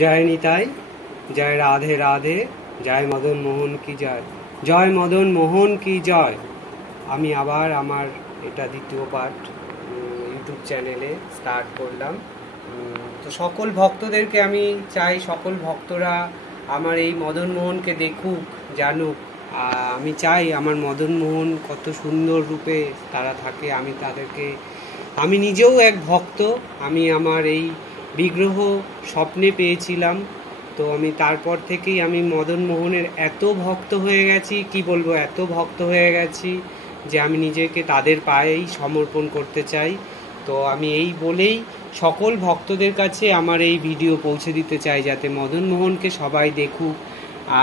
জয় নিতাই, জয় রাধে রাধে, জয় মদন মোহন কি জয়, জয় মদন মোহন কি জয়। আমি আবার আমার এটা দ্বিতীয় পার্ট ইউটিউব চ্যানেলে স্টার্ট করলাম। তো সকল ভক্তদেরকে আমি চাই, সকল ভক্তরা আমার এই মদন মোহনকে দেখুক, জানুক। আমি চাই আমার মদন মোহন কত সুন্দর রূপে তারা থাকে। আমি নিজেও এক ভক্ত। আমি আমার এই বিগ্রহ স্বপ্নে পেয়েছিলাম। তো আমি তারপর থেকেই আমি মদন মোহনের এত ভক্ত হয়ে গেছি, কি বলবো, এত ভক্ত হয়ে গেছি যে আমি নিজেকে তাদের পায়েই সমর্পণ করতে চাই। তো আমি এই বলেই সকল ভক্তদের কাছে আমার এই ভিডিও পৌঁছে দিতে চাই, যাতে মদন মোহনকে সবাই দেখুক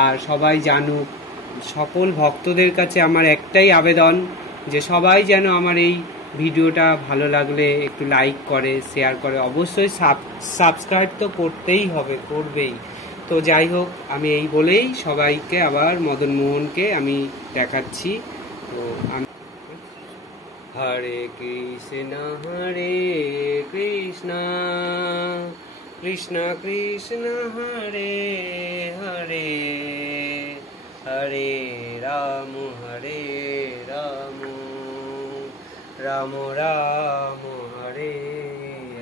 আর সবাই জানুক। সকল ভক্তদের কাছে আমার একটাই আবেদন যে সবাই যেন আমার এই ভিডিওটা ভালো লাগলে একটু লাইক করে, শেয়ার করে, অবশ্যই সাবস্ক্রাইব তো করতেই হবে, করবেই। তো যাই হোক, আমি এই বলেই সবাইকে আবার মদন মোহনকে আমি দেখাচ্ছি। তো আমি হরে কৃষ্ণ কৃষ্ণ কৃষ্ণ হরে হরে, হরে রাম রাম রাম হরে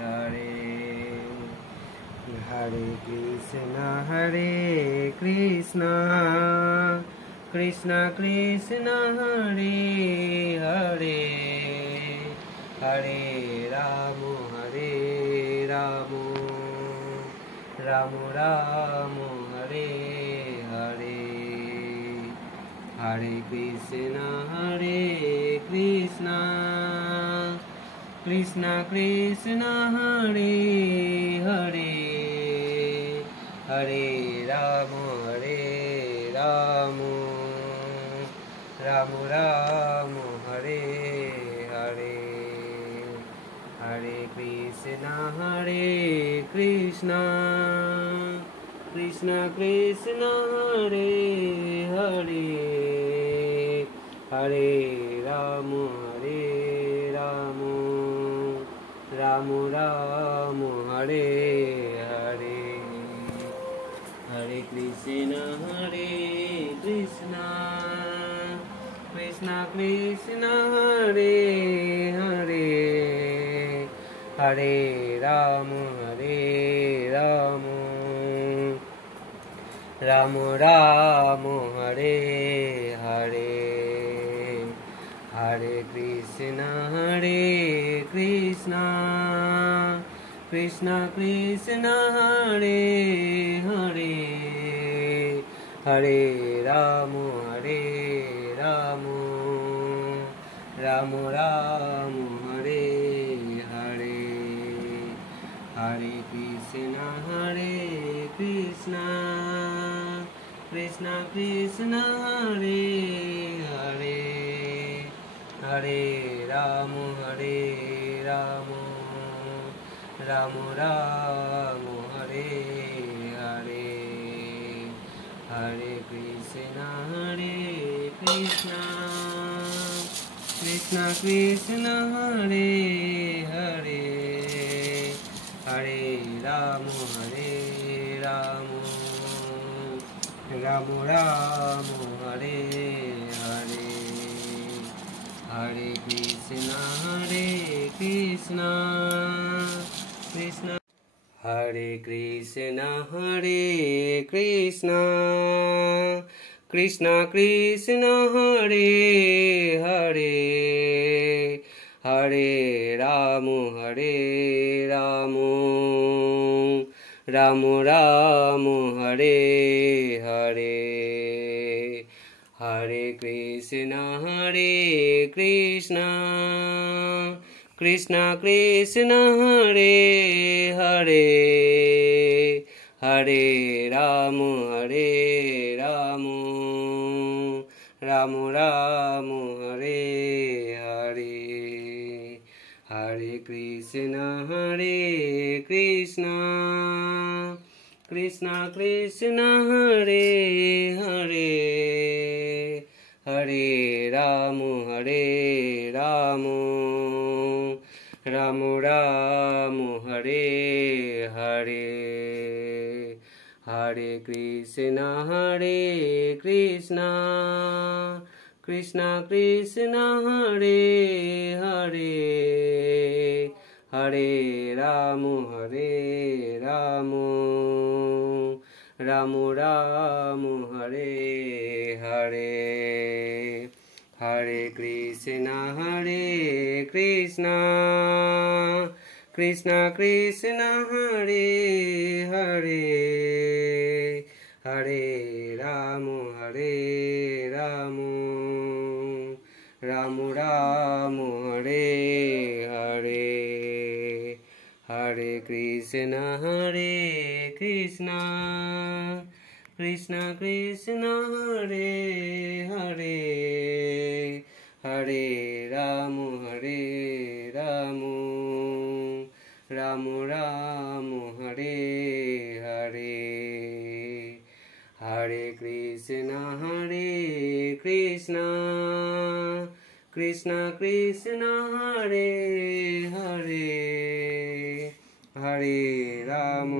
হরে, হরে কৃষ্ণ কৃষ্ণ কৃষ্ণ হরে হরে, হরে রাম রাম রাম হরে হরে, হরে কৃষ্ণ কৃষ্ণ কৃষ্ণ হরে হরে, হরে রাম রাম রাম হরে হরে, হরে কৃষ্ণ কৃষ্ণ কৃষ্ণ হরে হরে, হরে রাম রাম রাম হরে হরে, হরে কৃষ্ণ কৃষ্ণ কৃষ্ণ হরে হরে, হরে রাম রাম রাম হরে হরে, হরে কৃষ্ণ কৃষ্ণ কৃষ্ণ হরে হরে, হরে রাম রাম রাম হরে হরে, হরে কৃষ্ণ কৃষ্ণ কৃষ্ণ হরে হরে, হরে রাম রাম রাম হরে হরে, হরে কৃষ্ণ কৃষ্ণ কৃষ্ণ হরে হরে, হরে রাম রাম রাম হরে হরে, হরে কৃষ্ণ কৃষ্ণ হরে কৃষ্ণ কৃষ্ণ কৃষ্ণ হরে হরে, হরে রাম রাম রাম হরে হরে, হরে কৃষ্ণ কৃষ্ণ কৃষ্ণ হরে হরে, হরে রাম রাম রাম হরে হরে, হরে কৃষ্ণ কৃষ্ণ কৃষ্ণ হরে হরে, হরে রাম রাম রাম হরে হরে। हरे कृष्ण कृष्ण कृष्ण हरे हरे हरे राम राम राम हरे हरे हरे कृष्ण कृष्ण कृष्ण हरे हरे हरे राम राम राम हरे हरे हरे कृष्ण कृष्ण कृष्ण हरे हरे हरे राम राम राम हरे हरे हरे कृष्ण कृष्ण कृष्ण हरे हरे हरे राम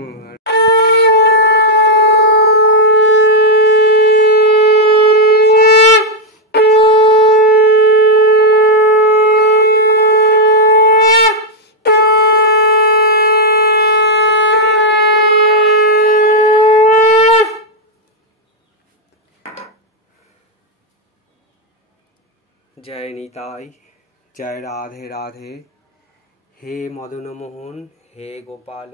जय निताई जय राधे राधे हे मदन मोहन हे गोपाल